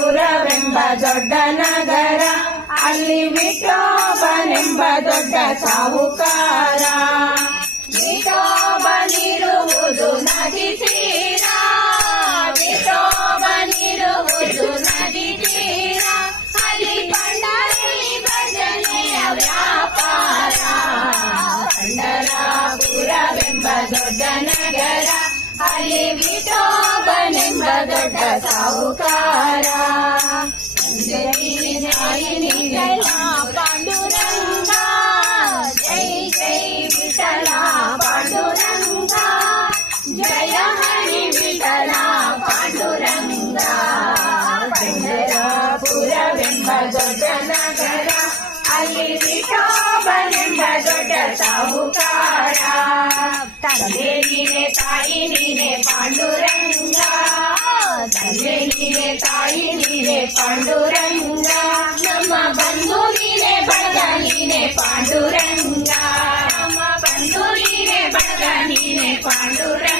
ಪುರವೆಂಬ ದೊಡ್ಡ ನಗರ ಅಲ್ಲಿ ವಿಠೋಬನೆಂಬ ದೊಡ್ಡ ಸಾಹುಕಾರ ವಿಠೋಬನಿರುವುದು ನದಿ ತೀರ ವಿಠೋಬನಿರುವುದು ನದಿ ತೀರ ಅಲ್ಲಿ ಪಂಡರಿ ಭಜನೆಯ ವ್ಯಾಪಾರ ಪಂಡರಾಪುರವೆಂಬ ದೊಡ್ಡ ನಗರ ಅಲ್ಲಿ ವಿಠೋಬನೆಂಬ ದೊಡ್ಡ ಸಾಹುಕಾರ ಸಾಹುಕಾರ ತಂದೆ ನೀನೆ ತಾಯಿ ನೀನೆ ಪಾಂಡುರಂಗ ತಂದೆ ನೀನೆ ತಾಯಿ ನೀನೆ ಪಾಂಡುರಂಗ ನಮ್ಮ ಬಂಧು ನೀನೆ ಬಳಗ ನೀನೆ ಪಾಂಡುರಂಗ ನಮ್ಮ ಬಂಧು ನೀನೆ ಬಳಗ ನೀನೆ ಪಾಂಡುರಂಗ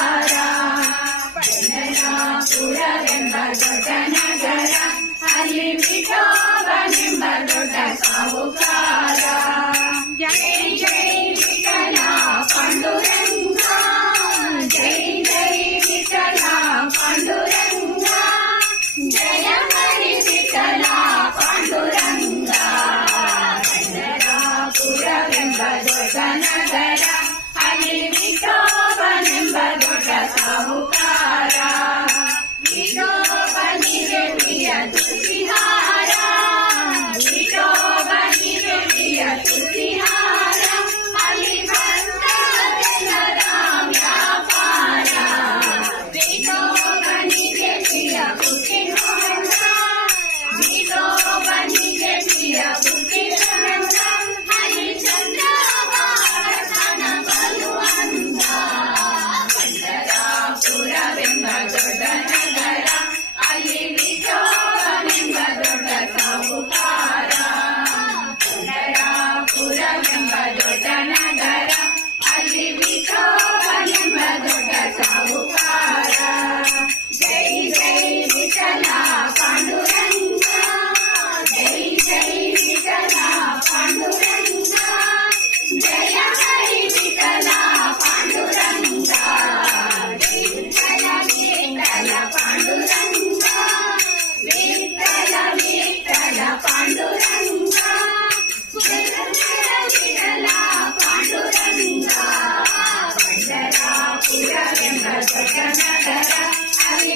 అవి